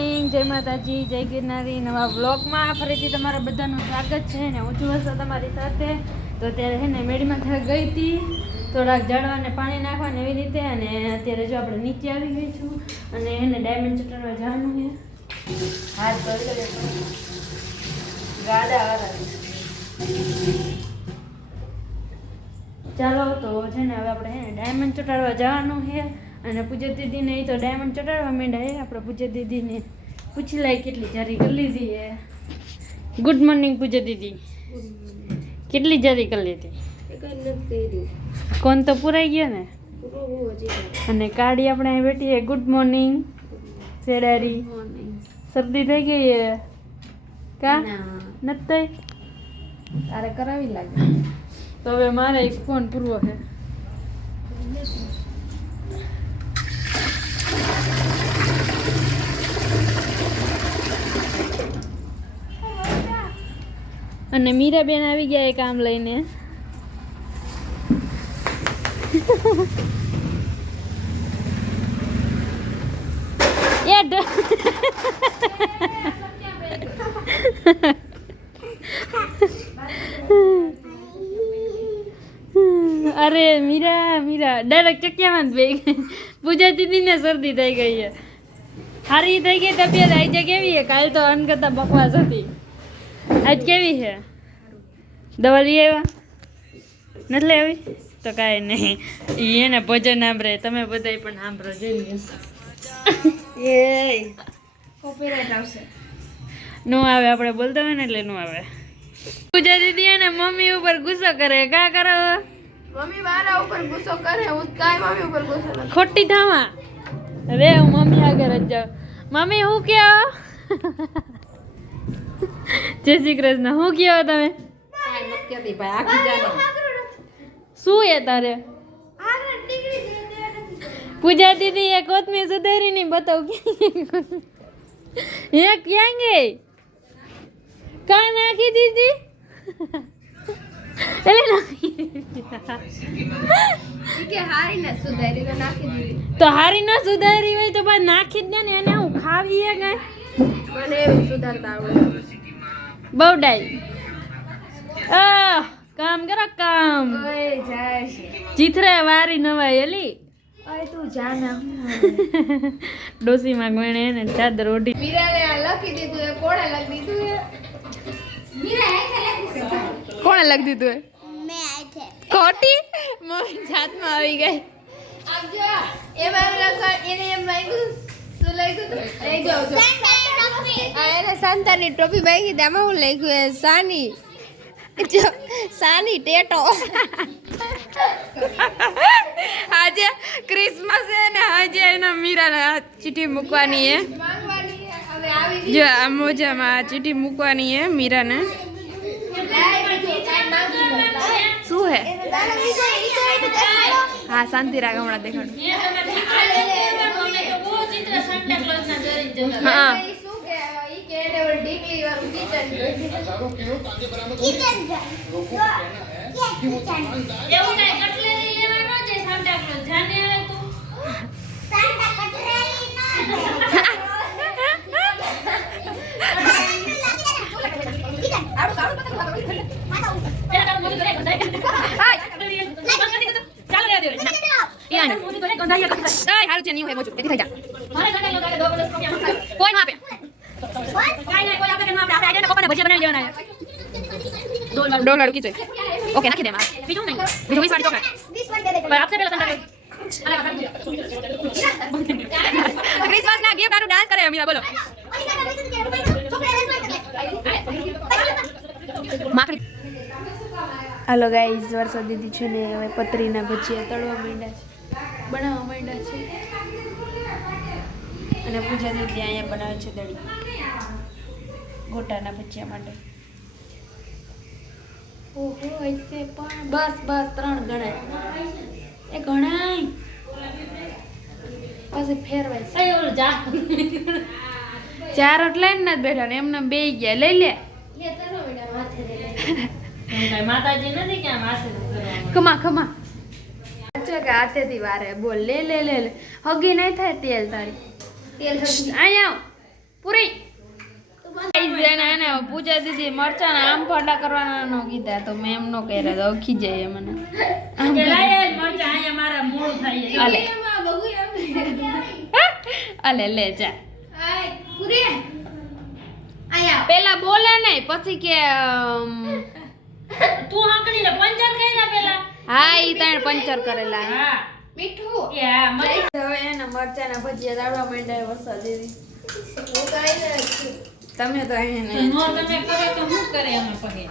Morning જય માતાજી, જય ગિરનારી. નવા વ્લોગમાં ફરીથી તમારા બધાનું સ્વાગત છે ને હું છું હશે તમારી સાથે. તો અત્યારે છે ને મેળીમાં ગઈ હતી. થોડાક ઝાડવાને પાણી નાખવાને એવી રીતે અને અત્યારે જો આપણે નીચે આવી ગઈ છું અને એને ડાયમંડ ચટણમાં જવાનું છે. હાથ ધોઈ ચાલો, તો છે ને હવે આપણે ડાયમંડ ચટાડવા જવાનું છે. અને પૂજા દીદીને એ તો ડાયમંડ ચોટાડવા માંડ્યા એ આપણે પૂજા દીદીને પૂછી લાય કેટલી જારી કરી લીધી એ ગુડ મોર્નિંગ પૂજા દીદી. કેટલી જારી કરી લીધી? કોણ તો પુરાઈ ગયો ને? અને કાળી આપણે અહીં બેઠી ગુડ મોર્નિંગ સેડારી શરદી થઈ ગઈ એ કા? નથી થઈ? તારે કરાવી લાગે. તો હવે મારે એક ફોન પૂરવો છે અને મીરાબેન આવી ગયા એ કામ લઈને. અરે મીરા મીરા. ડાયરેક્ટ ચક્યામાં જ બે પૂજા દીદીને શરદી થઈ ગઈ છે. સારી થઈ ગઈ તબિયત. આજે કેવી છે? કાલ તો અન કરતા બકવાસ હતી. આજ કેવી છે? દવા લઈ આવ્યા? નથી આવી? તો કાંઈ નહીં. ઈ એને ભજન સાંભળે તમે બધાય પણ સાંભળો જોઈ નો આવે આપણે બોલતા હોય ને એટલે નો આવે. પૂજા દીદી અને મમ્મી ઉપર ગુસ્સો કરે કા કરો? મમ્મી મારા ઉપર ગુસ્સો કરે હું કાંઈ મમ્મી ઉપર ગુસ્સો ખોટી થાવા રે હું મમ્મી આગળ જ જાઉં. મમ્મી હું કયો? જય શ્રી કૃષ્ણ. હું કયો તમે? નથી ભાઈ આખી જાને શું એ તારે? પૂજા દીદી એ કોથમી સુધારી ની બતાવ એ ક્યાં ગઈ? કા નાખી દીધી? તો નાખી દીધી. તો હારી ના સુધારી હોય તો બસ નાખી જ દે ને એને હું ખાવીએ હે કઈ? મને સુધારતા આવડે. બહુ ડાઈ આ કામ કરો કામ. ઓય જાય ચીથરે વારી નવાઈ એલી? ઓય તું જા ના. ડોસીમાં ગણે ને ચાદર ઓઢી. મીરાને આ લખી દીધું એ કોણે લખી દીધું એ મીરા છે. કોણે? લખી દીધું એ ખોટી? મમ્મી જાતમાં આવી ગઈ. આમ જો એમાં એમ એને એમ માંગ્યું. શું લખ્યું લઈ આ એને સંતાની ટોપી માંગી હતી આમાં હું લખ્યું એ સાની. સાની ટેટો. આજે ક્રિસમસ છે ને આજે એના મીરાને આ ચીઠી મૂકવાની હે માંગવાની હવે આવી જો આ મોજામાં આ ચીઠી મૂકવાની હે મીરાને. શું હે? હા શાંતિ રાખ હમણાં દેખાડું. હા. શું કહેવાય ઈ કે એને ઓલી ઢીકલી વાળું કિચન ડોલવાળું કીધું ઓકે નાખી દે માં બીજું નહીં ચાલો વીસ ચાલો ચોકલેટ ચાલો આપશે ચાલો સંતા ક્રિસમસ ના ગિફ્ટ આનું ડાન્સ કરે અમીરા બોલો. માકડી હાલો ગાઈઝ વરસાદ દીદી છે ને હવે પતરીના ભજીયા તળવા માંડ્યા છે. બનાવવા માંડ્યા છે. અને પૂજા દીદી અહીંયા બનાવે છે દળી ગોટાના ભજીયા માટે. ઓહો એસે પણ. બસ બસ ત્રણ ગણાય એ ગણાય પછી ફેરવાય. ચાર એટલે જ. બેઠા ને એમને બે ગયા. લઈ લે. માતાજી નથી કે આમ આશે ખમા ખમા. કે હાથેથી વારે. બોલ લે લે લે લે. હગી નહીં થાય તેલ તારી. તેલ અહીંયા આવ. પૂરી. પૂજા દીદી મરચા ને આમ ફાટા કરવાના નો કીધા તો મેં એમ નો કર્યા તો ઓખી જાય મને આલે. લે જા. આય પૂરી આયા પેલા બોલે નહીં પછી કે તું તું ને પંચર કર્યા પેલા. હા ઈ ત્રણ પંચર કરેલા. હા. મીઠું હા મરચાં. હવે એના મરચાના ભજીયા દાળવા માંડ્યા વસા દીદી હું કાઈ રાખી. તમે તો એને નો તમે કરે તો શું કરે અમે પગે?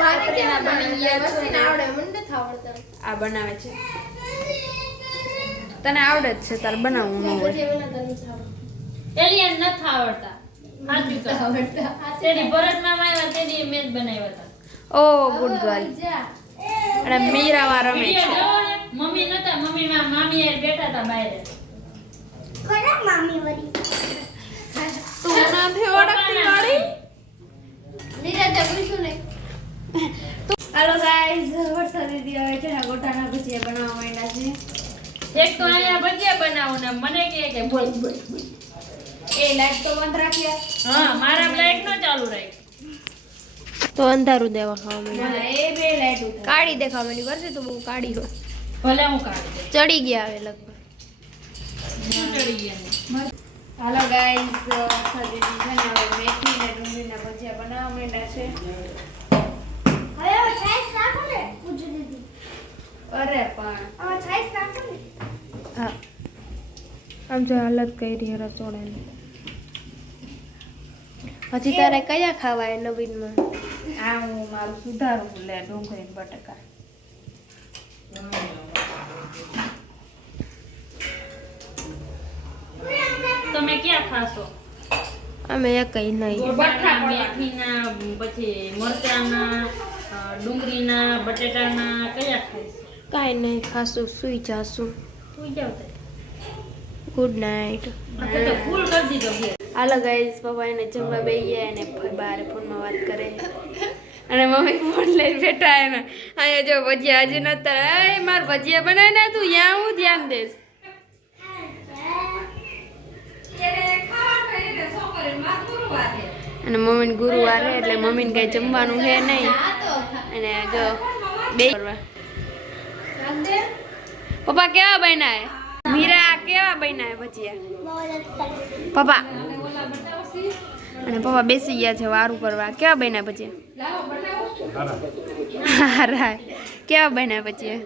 બારે એના કેવા છે ને. આવડે મને નથી આવડતું. આ બનાવે છે. તને આવડે જ છે તાર બનાવવું ન હોય. એલિયન નથી આવડતા. સાચું તો આવડતા. તેડી મામા આવ્યા તેડી મેં બનાવ્યા હતા. Oh good girl. અને મીરા રમે વીડિયો છે. મમ્મી નતા મમ્મી માં મામી એ બેઠા હતા બહાર તું નથી ઓળખતી વાળી? નીરજા પૂછ્યું નહીં. હાલો ગાઈઝ વરસાદ દીદી હવે છે ગોટાના ભજીયા બનાવવા માંડ્યા છે. એક તો અહીંયા ભજીયા બનાવું ને મને કહે કે બોલ બોલ બોલ. એ લાઈટ તો બંધ રાખ્યા હા મારા લાઈટ નો ચાલુ રાખ તો અંધારું દેવા ખાવા એ બે લાઈટ કાળી દેખાવા માંડી વર્ષે તો બહુ કાળી હોય. ભલે હું કાઢી. ચડી ગયા હવે લગભગ. ચડી ગયા. ને. હાલો ગાઈઝ વરસાદ દીદી છે ને હવે મેથી ને ડુંગળીના ભજીયા બનાવવા માંડ્યા છે. અરે પણ. હા. આમ જો હાલત કરી રસોડાની. હજી તારે કયા ખાવાય નવીનમાં? આ હું મારું સુધારું લે ડુંગળી બટાકા. ક્યાં ખાશો? અમે એ કઈ નહીં. મેથીના પછી મરચાના ડુંગળીના બટેટાના કયા ખાઈશું કાંઈ નહીં ખાશું સુઈ જાશું. તું જાવ ગુડ નાઇટ ફૂલ કરી દીધો. હાલો ગાઈઝ પપ્પા એને જમવા બે ગયા અને બારે ફોનમાં વાત કરે અને મમ્મી ફોન લઈને બેઠા એને. અહીંયા જો ભજીયા હજી નતા. માર ભજીયા બનાવી ના તું યા હું ધ્યાન દઈશ અને મમ્મીને ગુરુવાર હે એટલે મમ્મીને કઈ જમવાનું હે નહીં. અને જો બે કરવા. પપ્પા કેવા બન્યા મીરા કેવા બન્યા હે ભજીયા? પપ્પા. અને પપ્પા બેસી ગયા છે વારું કરવા. કેવા બન્યા ભજીયા? હારા. કેવા બન્યા ભજીયા?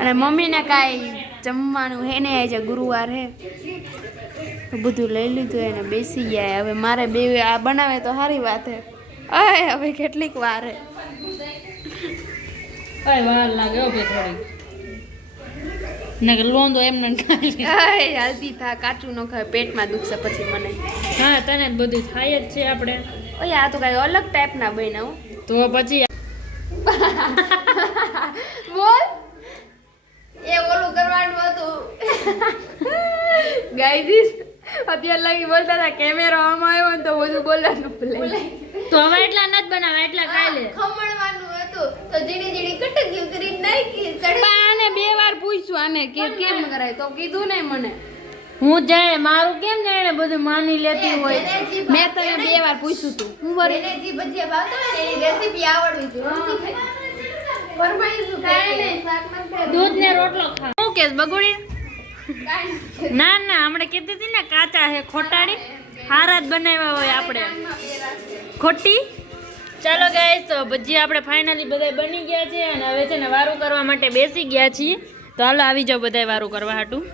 અને મમ્મીને કાંઈ જમવાનું હે ને આજે ગુરુવાર હે બધું લઈ લીધું એને બેસી ગયા. હવે મારે બે આ બનાવે તો સારી વાત હે. અય હવે કેટલીક વાર હે. વાર લાગે હો બે થોડી નકર લોંદો એમને ખાઈ હલ્દી થા કાચું ન ખાય પેટમાં દુખશે પછી મને. હા તને બધું થાય જ છે આપણે ઓય આ તો કાંઈ અલગ ટાઈપના બનાવ તો પછી બોલ. એ ઓલું કરવાનું હતું. ગાઈઝીસ. અત્યાર લગી બોલતા હતા કેમેરો આમાં આવ્યો ને તો બધું બોલવાનું ભૂલાઈ તો હવે એટલા નથી બનાવે એટલા ખાઈ લે ખમણવાનું હતું. તો જીણી ઝીણી કટકીઓ કરી નાખી ચડે આને બે વાર પૂછ્યું આને કે કેમ કરાય? તો કીધું ને મને. હું જાણે મારું કેમ જાણે બધું માની લેતી હોય? મેં તને બે વાર પૂછ્યું તું. હું જેને જે ભજીયા ભાવતા હોય ને એની રેસીપી આવડવી જોઈએ. ફરમાઈશું કે દૂધ ને રોટલો ખા. ઓકે બગોડી? ના ના, હમણાં કીધી હતી ને, કાચા હે, ખોટાડી. હારા જ બનાવ્યા હોય આપણે. ખોટી? ચાલો ગાઈસ તો ભજી આપણે ફાઇનલી બધા બની ગયા છે અને હવે છે ને વારું કરવા માટે બેસી ગયા છીએ. તો હાલો, આવી જાઓ બધા વારું કરવા હાટું.